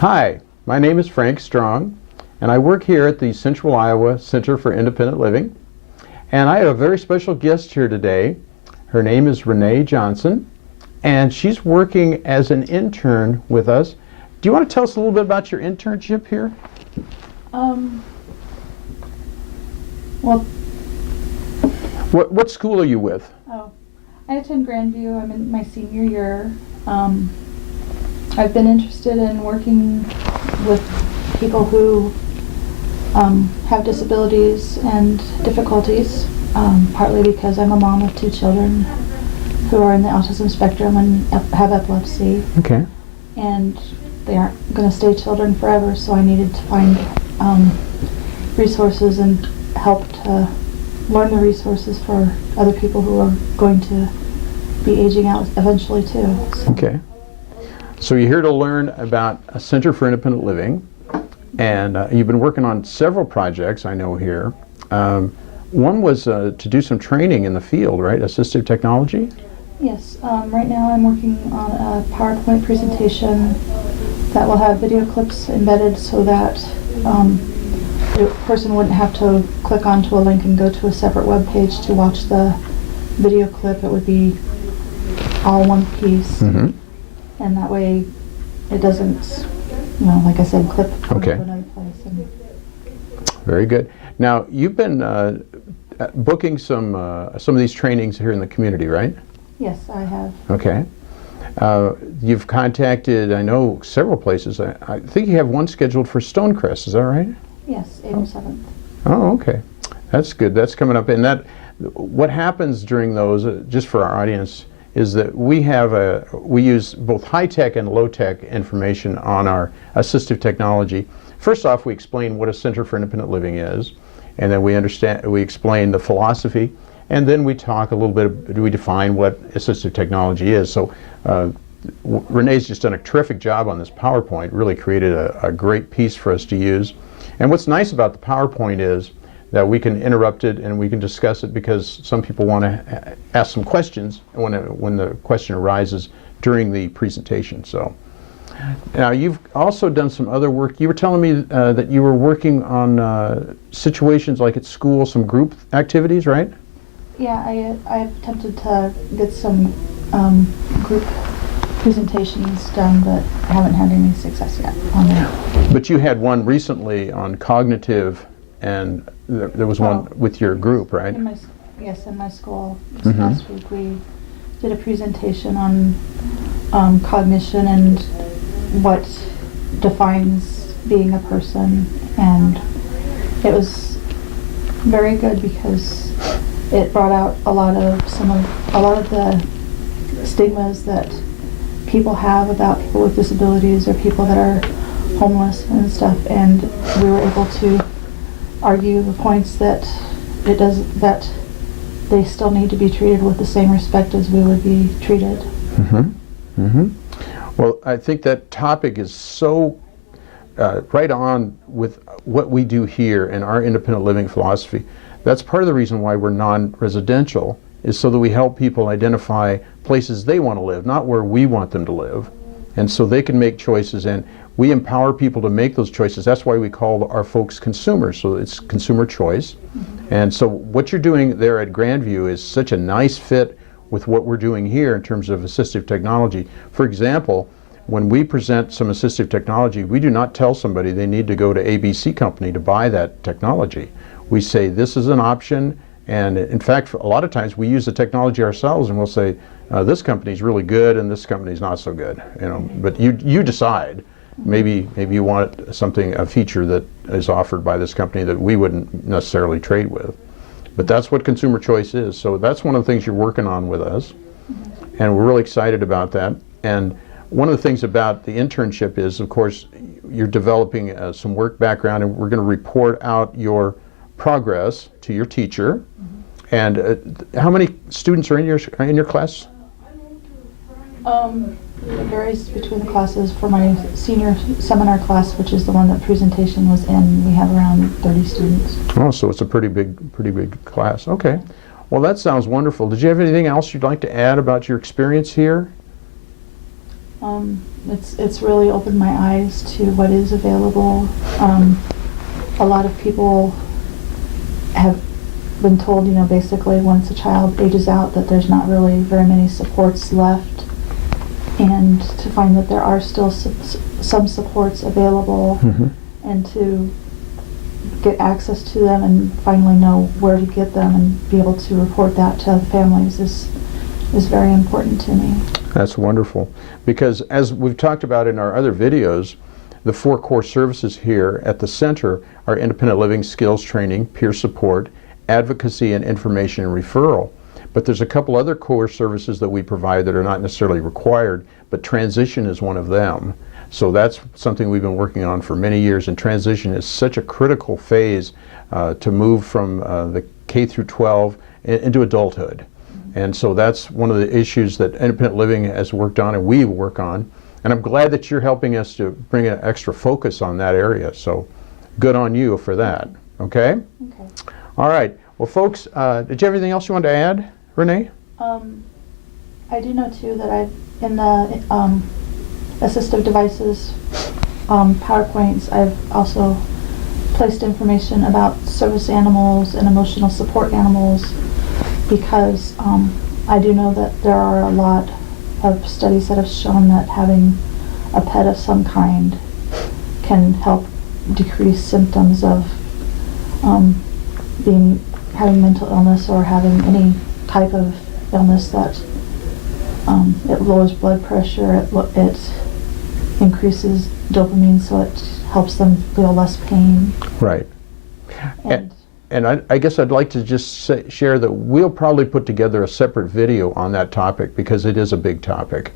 Hi, my name is Frank Strong, and I work here at the Central Iowa Center for Independent Living. And I have a very special guest here today. Her name is Renee Johnson, and she's working as an intern with us. Do you want to tell us a little bit about your internship here? Well, What school are you with? I attend Grandview. I'm in my senior year. I've been interested in working with people who have disabilities and difficulties, partly because I'm a mom of 2 children who are in the autism spectrum and have epilepsy. Okay. And they aren't going to stay children forever, so I needed to find resources and help to learn the resources for other people who are going to be aging out eventually too. So. Okay. So you're here to learn about a Center for Independent Living, and you've been working on several projects, I know here. One was to do some training in the field, right? Assistive technology? Yes. Right now I'm working on a PowerPoint presentation that will have video clips embedded so that the person wouldn't have to click onto a link and go to a separate web page to watch the video clip. It would be all one piece. Mm-hmm. And that way it doesn't, like I said, clip Okay. to another place. And Very good. Now, you've been booking some of these trainings here in the community, right? yes, I have. Okay. You've contacted, I know, several places. I think you have one scheduled for Stonecrest, is that right? Yes, April 7th. Oh, okay. That's good. That's coming up. And what happens during those, just for our audience, is that we use both high-tech and low-tech information on our assistive technology. First off, we explain what a Center for Independent Living is, and then we explain the philosophy, and then we talk a little bit, we define what assistive technology is. So Renee's just done a terrific job on this PowerPoint, really created a great piece for us to use. And what's nice about the PowerPoint is that we can interrupt it and we can discuss it, because some people want to ask some questions when the question arises during the presentation. So now you've also done some other work. You were telling me that you were working on situations like at school, some group activities, right? Yeah, I've attempted to get some group presentations done, but I haven't had any success yet on that. But you had one recently on cognitive, and there was one with your group, right? Yes, in my school. Mm-hmm. Last week we did a presentation on cognition and what defines being a person, and it was very good because it brought out a lot of the stigmas that people have about people with disabilities or people that are homeless and stuff, and we were able to argue the points that that they still need to be treated with the same respect as we would be treated. Mm-hmm. Mm-hmm. Well, I think that topic is so right on with what we do here in our independent living philosophy. That's part of the reason why we're non-residential, is so that we help people identify places they want to live, not where we want them to live. And so they can make choices, and we empower people to make those choices. That's why we call our folks consumers, so it's consumer choice. Mm-hmm. And so what you're doing there at Grandview is such a nice fit with what we're doing here in terms of assistive technology. For example, when we present some assistive technology, we do not tell somebody they need to go to ABC company to buy that technology. We say this is an option, and in fact, a lot of times we use the technology ourselves, and we'll say this company's really good and this company's not so good. But you decide. Maybe you want a feature that is offered by this company that we wouldn't necessarily trade with. But that's what consumer choice is. So that's one of the things you're working on with us, and we're really excited about that. And one of the things about the internship is, of course, you're developing some work background, and we're going to report out your progress to your teacher. Mm-hmm. And how many students are in your class? It varies between the classes. For my senior seminar class, which is the one that presentation was in, we have around 30 students. Oh, so it's a pretty big class. Okay. Well, that sounds wonderful. Did you have anything else you'd like to add about your experience here? It's really opened my eyes to what is available. A lot of people have been told, you know, basically once a child ages out that there's not really very many supports left, and to find that there are still some supports available, and to get access to them and finally know where to get them and be able to report that to other families is very important to me. That's wonderful, because as we've talked about in our other videos, the 4 core services here at the center are independent living skills training, peer support, advocacy, and information and referral. But there's a couple other core services that we provide that are not necessarily required, but transition is one of them. So that's something we've been working on for many years, and transition is such a critical phase to move from the K through 12 into adulthood. And so that's one of the issues that independent living has worked on and we work on. And I'm glad that you're helping us to bring an extra focus on that area. So good on you for that. Okay? Okay. All right. Well, folks, did you have anything else you wanted to add, Renee? I do know too that I've, in the assistive devices PowerPoints, I've also placed information about service animals and emotional support animals, because I do know that there are a lot of studies that have shown that having a pet of some kind can help decrease symptoms of having mental illness or having any type of illness. That it lowers blood pressure, it increases dopamine, so it helps them feel less pain. Right. And I guess I'd like to just share that we'll probably put together a separate video on that topic, because it is a big topic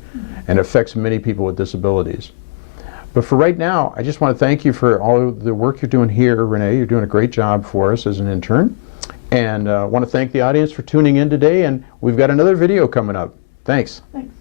and affects many people with disabilities. But for right now, I just want to thank you for all of the work you're doing here, Renee. You're doing a great job for us as an intern. And I want to thank the audience for tuning in today, and we've got another video coming up. Thanks. Thanks.